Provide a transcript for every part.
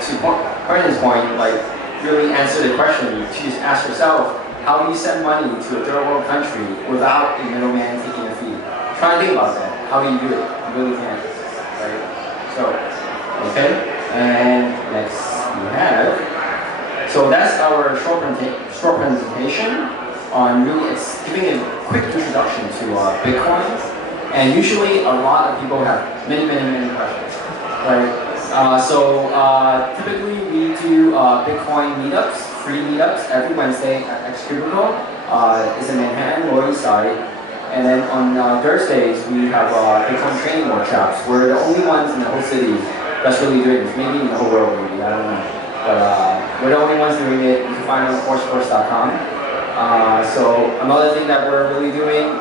to Brandon's point, like really answer the question, to ask yourself, how do you send money to a third world country without a middleman taking a fee? Try to think about that. How do you do it? You really can't, right? So, okay, and next we have, so that's our short presentation on really giving a quick introduction to Bitcoin. And usually a lot of people have many questions, right? Typically we do Bitcoin meetups, free meetups every Wednesday at X Cubicle. It's in Manhattan, Lower East Side. And then on Thursdays we have Bitcoin training workshops. We're the only ones in the whole city that's really doing this. Maybe in the whole world, maybe, I don't know. But we're the only ones doing it. You can find it on courseforce.com. So another thing that we're really doing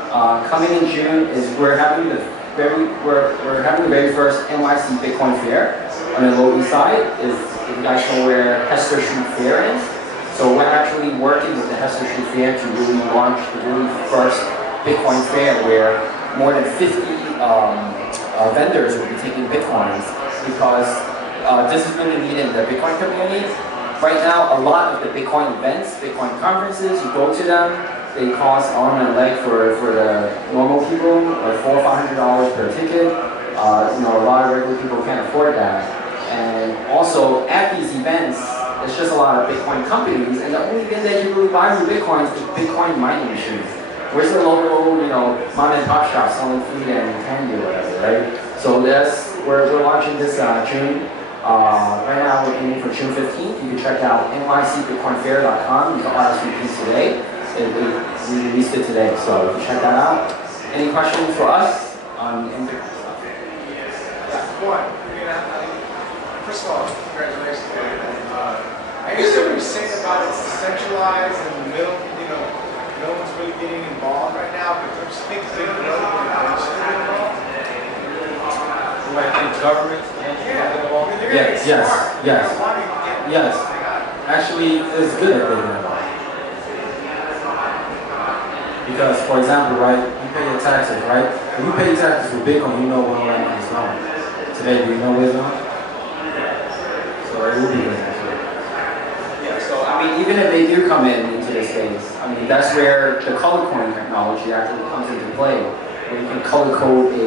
coming in June is we're having the very first NYC Bitcoin Fair on the Lower East Side. If you guys know where Hester Street Fair is, so we're actually working with the Hester Street Fair to really launch the really first Bitcoin Fair where more than 50 vendors will be taking Bitcoins because this is really needed in the Bitcoin community. Right now, a lot of the Bitcoin events, Bitcoin conferences, you go to them, they cost arm and leg for the normal people, like $400 or $500 per ticket. A lot of regular people can't afford that. And also, at these events, there's just a lot of Bitcoin companies, and the only thing that you really buy from Bitcoin is Bitcoin mining machines. Where's the local, mom and pop shop selling food and candy or whatever, right? So we're launching this June. Right now we're aiming for June 15th. You can check out nycbitcoinfair.com. You can RSVP today. We released it today, so you can check that out. Any questions for us on Bitcoin stuff? One, first of all, congratulations. I guess what you're saying about it's decentralized and no one's really getting involved right now, but don't you think big brother should get involved? Do I think government? Yes. Actually, it's good that they get involved. Because, for example, right, you pay your taxes, right? If you pay your taxes with Bitcoin, you know where all that money is going. Today, do you know where it's going? So it will be good. Yeah, so I mean, even if they do come into this space, I mean, that's where the color coin technology actually comes into play, where you can color code a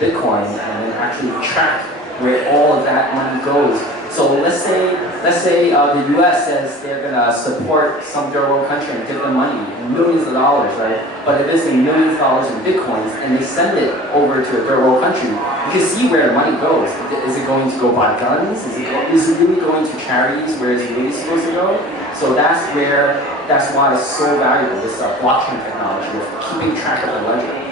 Bitcoin and then actually track where all of that money goes. So let's say the US says they're gonna support some third world country and give them money, millions of dollars, right? But if it's millions of dollars in Bitcoins and they send it over to a third world country, you can see where the money goes. Is it going to go buy guns? Is it really going to charities where it's really supposed to go? So that's why it's so valuable, this blockchain technology of keeping track of the ledger.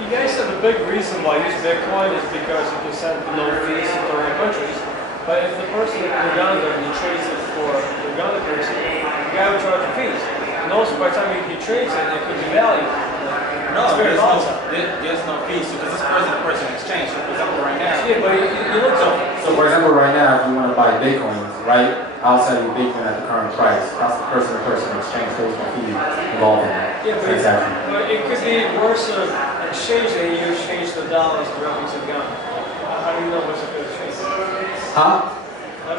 You guys said the big reason why I use Bitcoin is because you can send below fees to other countries. But if the person in Uganda and he trades it for the Uganda currency, the guy would charge fees. And also by the time he trades it, it could devalue. No, there's no fees because this person-to-person exchange. For example, right now. Yeah, but you look at So for example, right now, if you want to buy Bitcoins, right? I'll sell you Bitcoin at the current price. That's the person-to-person exchange. There's no fee involved in that. Yeah, but it could be worse of exchange than you exchange the dollars directly to Ghana. How do you know what's a good exchange? Huh?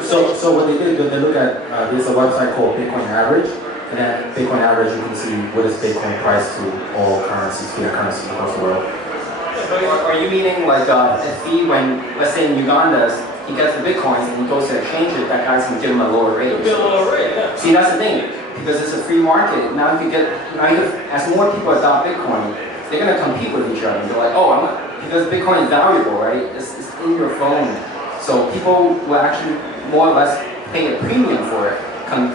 So what they did, they look at, there's a website called Bitcoin Average. And at Bitcoin Average, you can see what is Bitcoin priced to all currencies, fiat currencies across the world. Are you meaning like a fee when, let's say in Uganda, he gets the Bitcoins and he goes to exchange it, that guy's going to give him a lower rate? It'll be a lower rate, yeah. See, that's the thing. Because it's a free market, now as more people adopt Bitcoin, they're going to compete with each other. They're like, oh, because Bitcoin is valuable, right? It's in your phone. So people will actually more or less pay a premium for it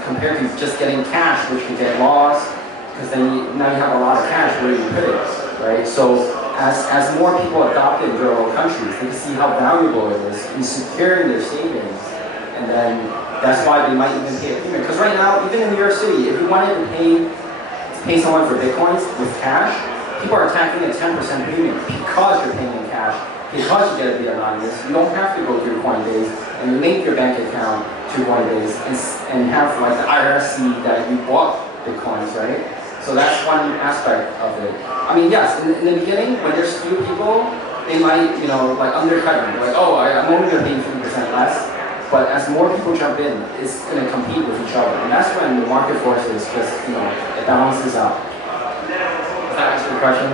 compared to just getting cash, which can get lost, because then now you have a lot of cash, where do you put it, right? So as more people adopt it in their own countries, they can see how valuable it is in securing their savings, and then that's why they might even pay a premium. Because right now, even in New York City, if you wanted to pay someone for Bitcoins with cash, people are attacking a 10% premium because you're paying in cash, because you get to be anonymous. You don't have to go through Coinbase and link your bank account to Coinbase and have like the IRS see that you bought Bitcoins, right? So that's one aspect of it. I mean, yes, in the beginning, when there's few people, they might, like undercut you. Like, oh, I'm I'm only going to pay 50% less. But as more people jump in, it's going to compete with each other. And that's when the market forces just, it balances out. Does that answer your question?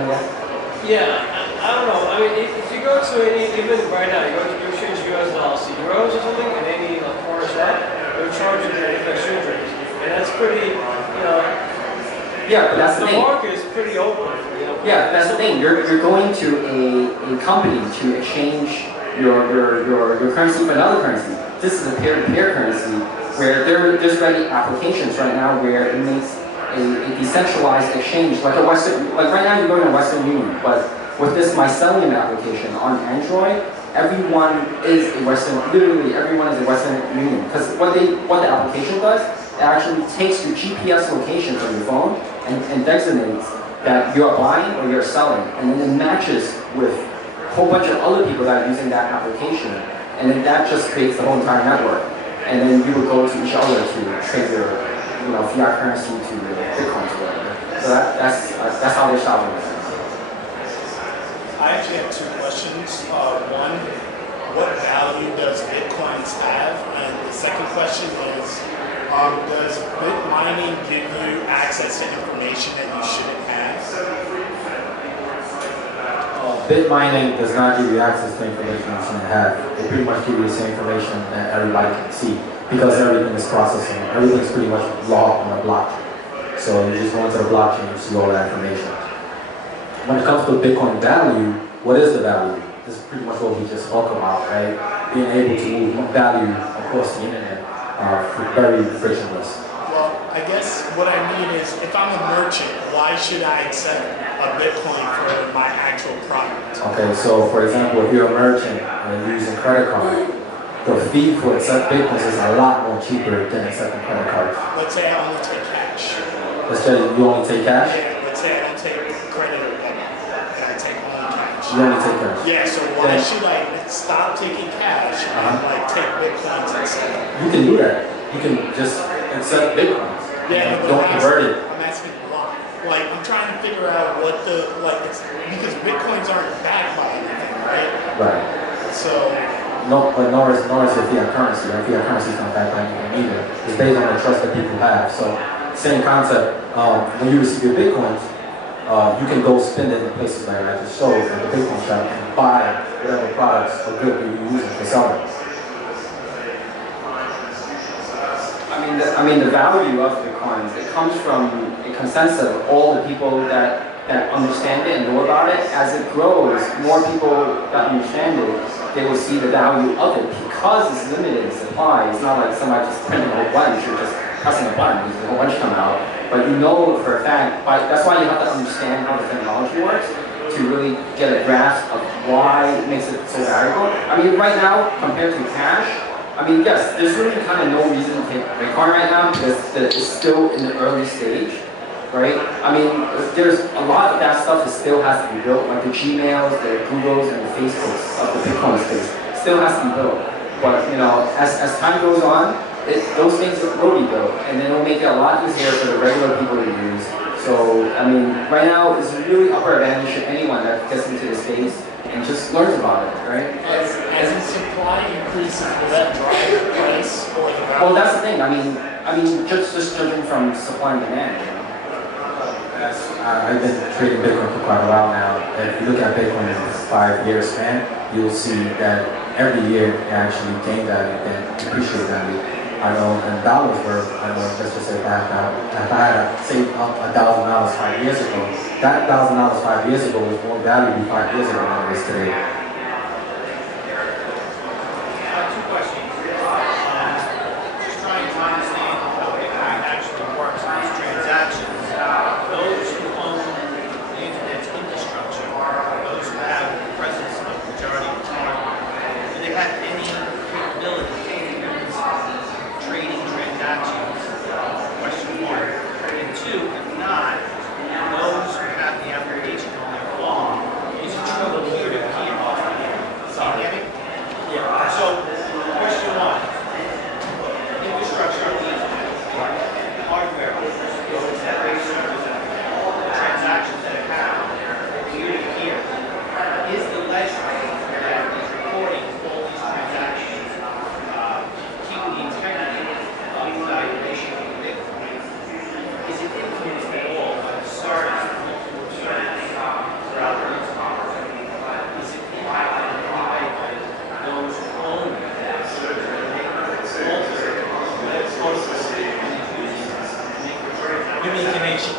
Yeah, I don't know. I mean, if you go to any, even right now, you go to exchange US dollars to euros or something, and any foreign shop, they're charging the exchange rate. And that's pretty, Yeah, but that's the thing. The market is pretty open. Yeah, that's the thing. You're going to a company to exchange your currency for another currency. This is a peer-to-peer currency where there's already applications right now where it makes a decentralized exchange, like right now you're going to Western Union, but with this mycelium application on Android, everyone is a Western, literally everyone is a Western Union. Because what the application does, it actually takes your GPS location from your phone and designates that you're buying or you're selling, and then it matches with a whole bunch of other people that are using that application, and then that just creates the whole entire network. And then you would go to each other to trade your fiat currency to Bitcoin or whatever. So that's how they're shopping. I actually have two questions. One, what value does Bitcoins have? And the second question is, does bit mining give you access to information that you shouldn't have? Bit mining does not give you access to information you shouldn't have. It pretty much gives you the same information that everybody can see because everything is processing. Everything is pretty much logged on a blockchain. So you just go into the blockchain and see all that information. When it comes to Bitcoin value, what is the value? This is pretty much what we just spoke about, right? Being able to move value across the internet very frictionless. Well, I guess what I mean is, if I'm a merchant, why should I accept a Bitcoin for my actual product? Okay, so for example, if you're a merchant and you're using credit card, the fee for accept Bitcoins is a lot more cheaper than accepting credit cards. Let's say I only take cash. Let's say you only take cash? Yeah, let's say I don't take credit or debit, and I take only cash. You only take cash? Yeah, so why should I stop taking cash and take Bitcoins instead? You can do that. You can just accept Bitcoins. Yeah, but don't convert it. I'm asking why. Like, I'm trying to figure out what it's because Bitcoins aren't backed by anything, right? Right. So. No, but nor is your fiat currency. Right? Fiat currency is not backed by anything either. It's based on the trust that people have. So, same concept. When you receive your Bitcoins, you can go spend it in places like I just showed at the Bitcoin shop and buy whatever products or good you're using for selling. I mean, the value of Bitcoins, it comes from a consensus of all the people that understand it and know about it. As it grows, more people that understand it, they will see the value of it because it's limited in supply. It's not like somebody just printing a whole bunch, you're just pressing a button, there's a whole bunch come out. But you know for a fact, that's why you have to understand how the technology works to really get a grasp of why it makes it so valuable. I mean, right now, compared to cash, I mean, yes, there's really kind of no reason to take Bitcoin right now because it's still in the early stage, right? I mean, there's a lot of that stuff that still has to be built, like the Gmails, the Googles, and the Facebooks of the Bitcoin space still has to be built. But, as time goes on, those things will be built, and then it'll make it a lot easier for the regular people to use. So, I mean, right now, it's a really upper advantage to anyone that gets into the space and just learns about it, right? As the supply increases, will that drive the price or the value? Well, that's the thing. I mean, just judging from supply and demand. I've been trading Bitcoin for quite a while now. If you look at Bitcoin in a 5-year span, you'll see that every year it actually gained value and depreciated value. I know in dollars worth, let's just say if I had saved up $1,000 5 years ago, that $1,000 5 years ago was more valuable 5 years ago than it is today. Two questions. Just trying to understand how Bitcoin actually works in these transactions. Those who own the internet's infrastructure, those who have the presence of the majority of the market, do they have any capability to use trading transactions? Question one. And two, if not, those who have the application on their phone, is it true peer-to-peer?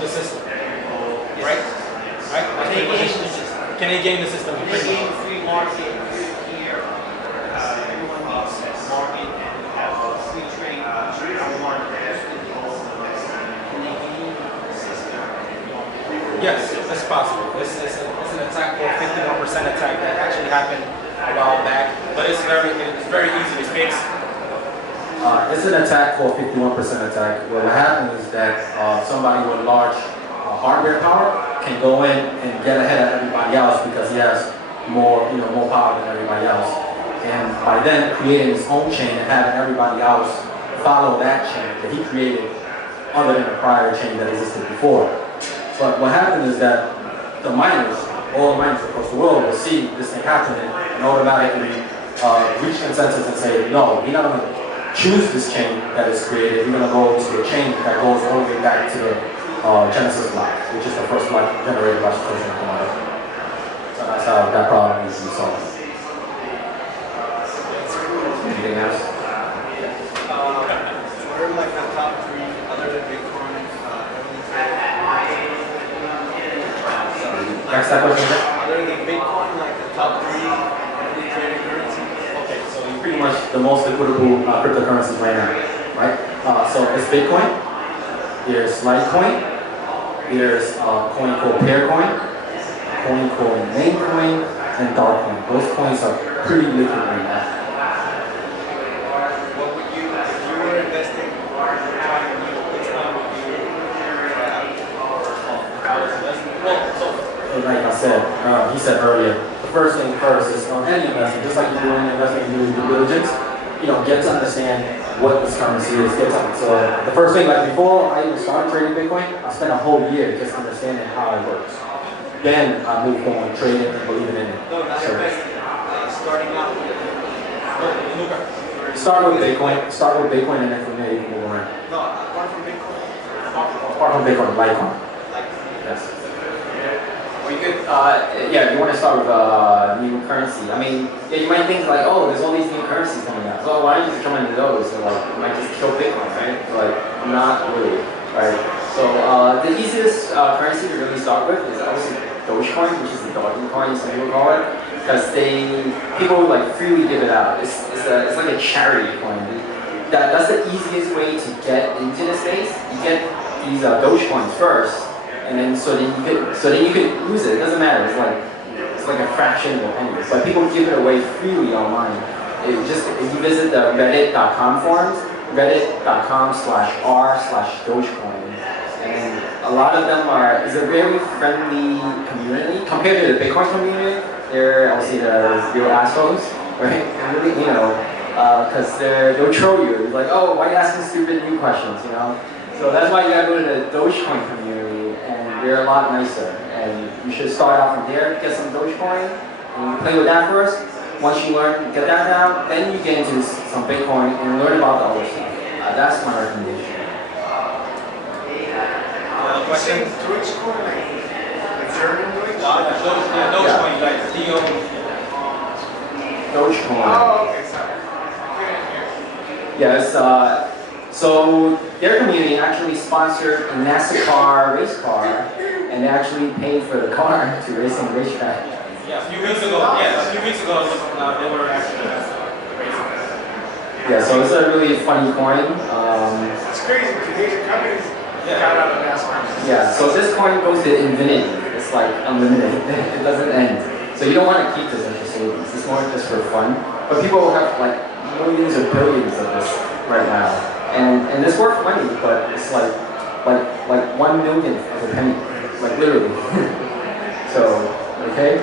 the system, right? Right? Can they game the system? Can they game the system? Can they game free market here? Everyone needs to market and have a free trade. Everyone has to control. Can they game the system? Yes, it's possible. It's an attack or 51% attack that actually happened a while back, but it's very easy to fix. It's an attack called 51% attack. What happens is that somebody with large hardware power can go in and get ahead of everybody else because he has more power than everybody else. And by then creating his own chain and having everybody else follow that chain that he created other than the prior chain that existed before. But what happens is that the miners, all the miners across the world will see this thing happening and automatically reach consensus and say, no, we're not going to choose this chain that is created. We're going to go to a chain that goes all the way back to the Genesis block, which is the first block generated by Satoshi Nakamoto. So that's how that problem needs to be solved. Anything else? What are like the top three other than Bitcoin? Next that question. Other than Bitcoin, like the top three heavily traded currencies? Okay, so you pretty much the most liquidable cryptocurrencies right now, right? So it's Bitcoin, there's Litecoin, there's a coin called Peercoin, a coin called Namecoin, and Darkcoin. Those coins are pretty liquid right now. What would you, if you were investing, which one would you Like I said, he said earlier, the first thing first is on any investment, just like you do in investment, you do due diligence, get to understand what this currency is, so the first thing, like before I even started trading Bitcoin, I spent a whole year just understanding how it works. Then I moved on trading and believing in it. No, not investing. Starting out with Start with Bitcoin and then from there you can move around. No, apart from Bitcoin. Apart from Bitcoin, Litecoin. Yes. Or you could, you want to start with new currency. I mean, you might think like, oh, there's all these new currencies coming out. So why don't you just jump into those? So like, you might just kill Bitcoin, right? Like, not really, right? So the easiest currency to really start with is obviously Dogecoin, which is the doggy coin, some people call it, because people like freely give it out. It's like a charity coin. That's the easiest way to get into the space. You get these Dogecoins first. And then so then you can use it. It doesn't matter. It's like a fraction of a penny. But people give it away freely online. If you visit the reddit.com forums, reddit.com/r/Dogecoin, and a lot of them is a very friendly community compared to the Bitcoin community. They're obviously the real assholes, right? Really, because they'll troll you. It's like, oh, why are you asking stupid new questions? So that's why you gotta go to the Dogecoin community. They're a lot nicer, and you should start out from there, get some Dogecoin, and you play with that first. Once you get that down, then you get into some Bitcoin and learn about the other stuff. That's my recommendation. Question? Dogecoin, like German Dogecoin? Dogecoin, like Theo. Dogecoin. Oh, okay, sorry. Yes. So their community actually sponsored a NASCAR race car, and they actually paid for the car to race on the racetrack. Yeah, a few weeks ago, they were actually racing. Yeah, so it's a really funny coin. It's crazy because major companies got out of NASCAR. Yeah, so this coin goes to infinity. It's like unlimited. It doesn't end. So you don't want to keep this as your savings. It's more just for fun. But people have like millions or billions of this right now. And it's worth money, but it's like 1 millionth of a penny, like literally. So, okay?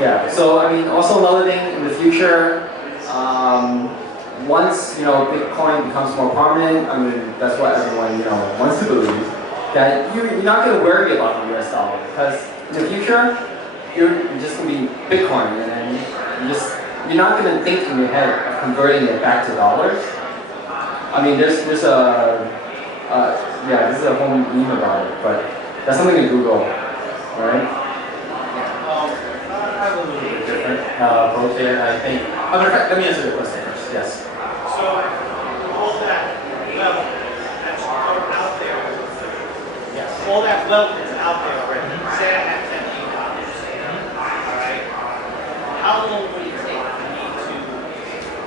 Yeah, so I mean, also another thing in the future, once, Bitcoin becomes more prominent, I mean, that's what everyone, wants to believe, that you're not going to worry about the US dollar, because in the future, you're just going to be Bitcoin, and then you're not going to think in your head of converting it back to dollars. I mean, there's a this is a whole meme about it, but that's something to Google, right? I have a little bit different approach here, I think. Let me answer the question first. Yes. So, hold that level that's out there. Yes. all that wealth is out there already. Say I have $10 million. All right. How long would it take for me to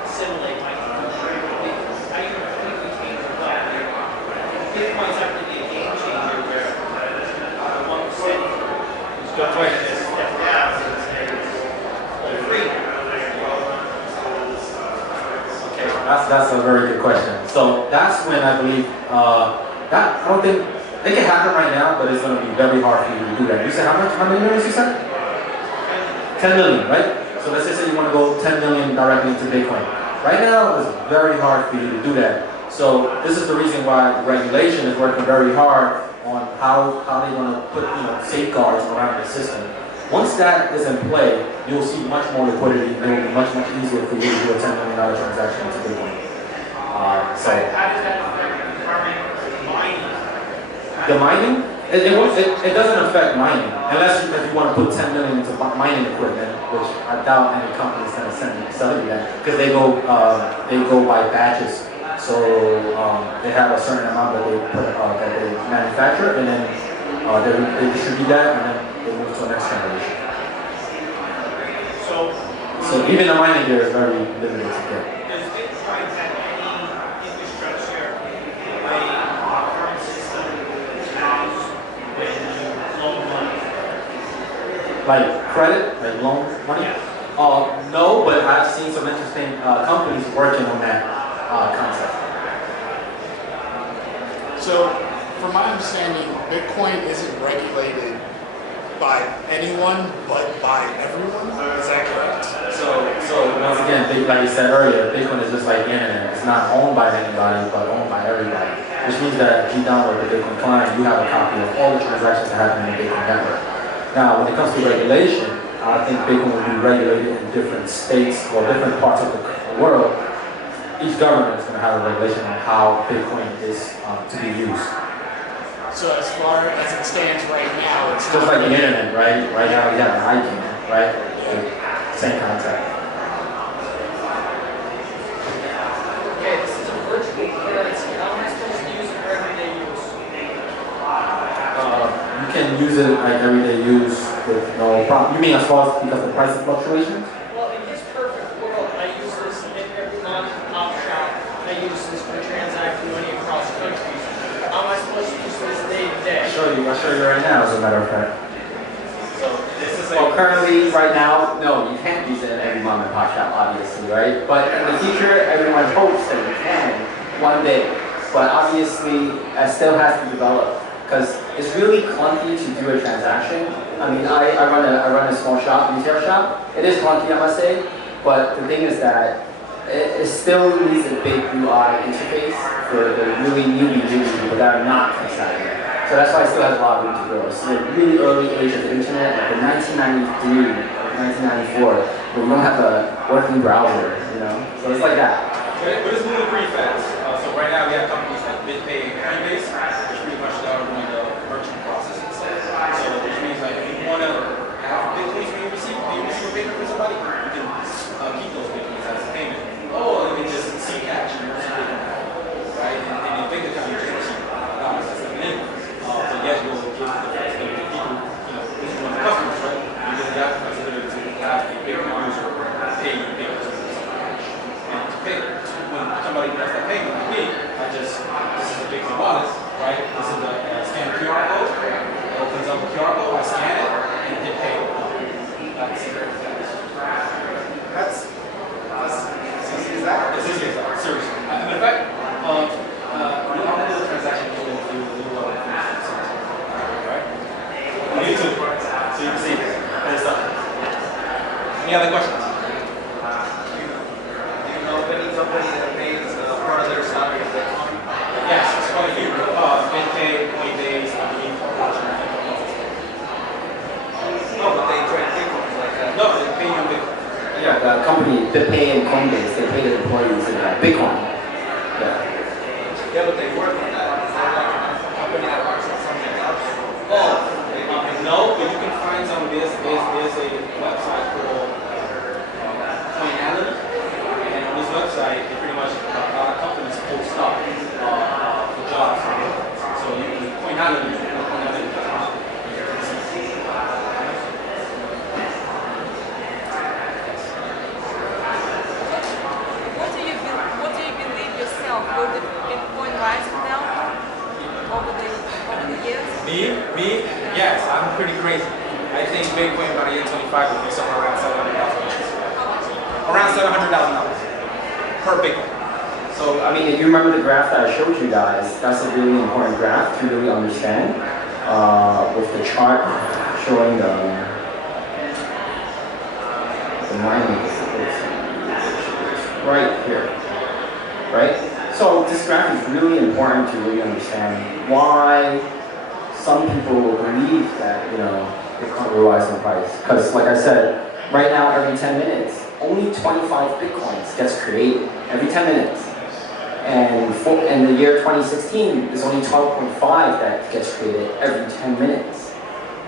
assimilate my completely? How do you completely change the wealth? Bitcoin's not really a game changer where 1% is going to step down and say it's all free. Okay, that's a very good question. So that's when I believe that I don't think it can happen right now, but it's going to be very hard for you to do that. You said how much? How many millions you said? 10 million, right? So let's just say you want to go 10 million directly into Bitcoin. Right now, it's very hard for you to do that. So this is the reason why regulation is working very hard on how they're going to put safeguards around the system. Once that is in play, you'll see much more liquidity, and it will be much easier for you to do a $10 million transaction into Bitcoin. How does that affect the current mining? The mining, it doesn't affect mining unless if you want to put 10 million into mining equipment, which I doubt any company is going to sell you that because they go by batches. So they have a certain amount that they put that they manufacture, and then they distribute that, and then they move to the next generation. So even the mining there is very limited to get. Does Bitcoin have any infrastructure a current system use when you loan money? Like credit, like loan money? Yeah. No, but I've seen some interesting companies working on that concept. So, from my understanding, Bitcoin isn't regulated by anyone but by everyone. Is that correct? So once again, like you said earlier, Bitcoin is just like the internet. It's not owned by anybody, but owned by everybody. Which means that if you download the Bitcoin client, you have a copy of all the transactions that happen in the Bitcoin network. Now, when it comes to regulation, I think Bitcoin will be regulated in different states or different parts of the world. Each government is going to have a regulation on how Bitcoin is to be used. So as far as it stands right now, it's Just like the internet, right? Right now we have an ICANN, right? Same concept. Okay, this is a virtual currency. How am I supposed to use it for everyday use? You can use it like everyday use with no problem. You mean as far as because of price fluctuations? Well, in this perfect world, I use this every month, I'll shop. I use this for transacting money across countries. How am I supposed to use this day to day? I'll show you right now, as a matter of fact. Well, currently, right now, no, you can't use it in every mom and pop shop, obviously, right? But in the future, everyone hopes that you can one day. But obviously, it still has to develop because it's really clunky to do a transaction. I mean, I run a small shop, retail shop. It is clunky, I must say. But the thing is that it still needs a big UI interface for the really newbie people that are not tech savvy. So that's why it still has a lot of room to grow. So the really early age of the internet, like in 1993, 1994, where you don't have a working browser, So it's like that. But it's moving pretty fast. So right now we have companies like BitPay and Coinbase, which pretty much are doing the merchant processing stuff. So which means like if you want to have Bitcoins when you receive a payment from somebody, you can keep those Bitcoins as a payment. Or you can just see cash and receive Bitcoin, right? And in bank account you just receive dollars as an invoice. So yes, you'll give the flexibility to people, this is one of the customers, right? You give the flexibility to have a Bitcoin user pay you Bitcoin and to pay. When somebody does that payment like me, this is a Bitcoin wallet, right? This is a scan QR code. It opens up a QR code, I scan it, and hit pay. That's it. Is that? It's easy as that, seriously. In fact, we don't do the transaction until we do a little over right? On YouTube, so you can see this up. Any other questions? Any company that pays part of their salary in Bitcoin? Yes, it's quite a few. BitPay, Coinbase, I believe. No, but they trade Bitcoins like that. No, they pay you in Bitcoin. Yeah, the company, BitPay and Coinbase, they pay their employees in Bitcoin. Yeah, but they work on that. Is there like a company that works on something else? No, but you can find some. There's a website called Coinality, and on this website, it pretty much a lot of companies post up for jobs. So you can Coinality Bitcoin by the year 25 would be somewhere around $700,000. Around $700,000 per Bitcoin. So, I mean, if you remember the graph that I showed you guys, that's a really important graph to really understand. With the chart showing the mining right here, right? So this graph is really important to really understand why some people will believe that, you know, Bitcoin will rise in price. Because like I said, right now every 10 minutes, only 25 Bitcoins gets created every 10 minutes. And in the year 2016, there's only 12.5 that gets created every 10 minutes.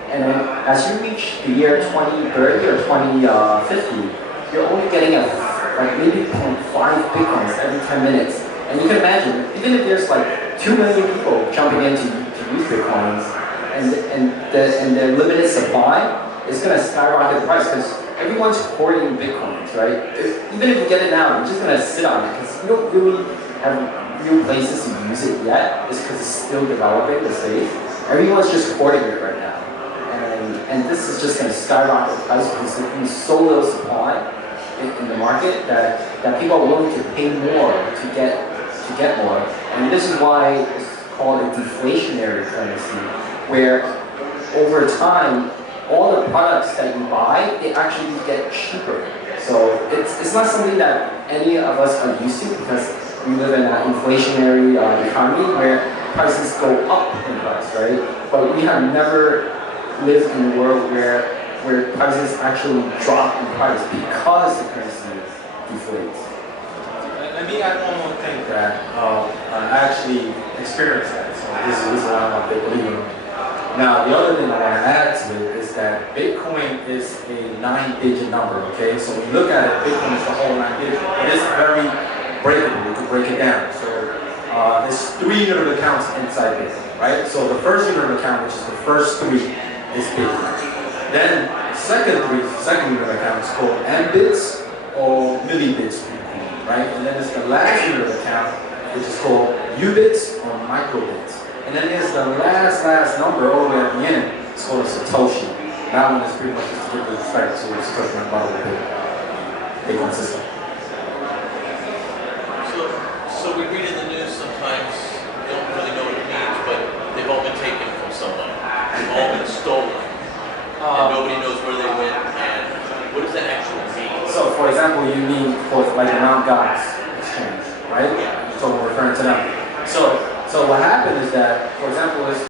And then as you reach the year 2030 or 2050, you're only getting like maybe 0.5 Bitcoins every 10 minutes. And you can imagine, even if there's like 2 million people jumping in to use Bitcoins, and the limited supply, it's going to skyrocket the price because everyone's hoarding Bitcoins, right? Even if you get it now, you're just going to sit on it because you don't really have real places to use it yet. It's because it's still developing the space. Everyone's just hoarding it right now. And this is just going to skyrocket the price because there's so little supply in the market that people are willing to pay more to get more. And this is why it's called a deflationary currency, where over time, all the products that you buy, they actually get cheaper. So it's not something that any of us are used to because we live in an inflationary economy where prices go up in price, right? But we have never lived in a world where prices actually drop in price because the currency deflates. Let me add one more thing. That I actually experienced that, so this is why I'm a big believer. Now, the other thing I want to add to it is that Bitcoin is a 9-digit number, okay? So when you look at it, Bitcoin is the whole 9 digits. It is very breakable, you can break it down. So there's 3 unit accounts inside Bitcoin, right? So the first unit account, which is the first 3, is Bitcoin. Then the second unit account is called M-bits or millibits, right? And then there's the last unit account, which is called U-bits or microbits. And then there's the last number all the way at the end. It's called a Satoshi. That one is pretty much just to give the effect to Satoshi Nakamoto with the Bitcoin system. So we read in the news sometimes, don't really know what it means, but they've all been taken from someone. They've all been stolen. And nobody knows where they went, and what does that actually mean? So for example, you mean for like the Mount Gox exchange, right? Yeah. So we're referring to them. So what happened is that, for example,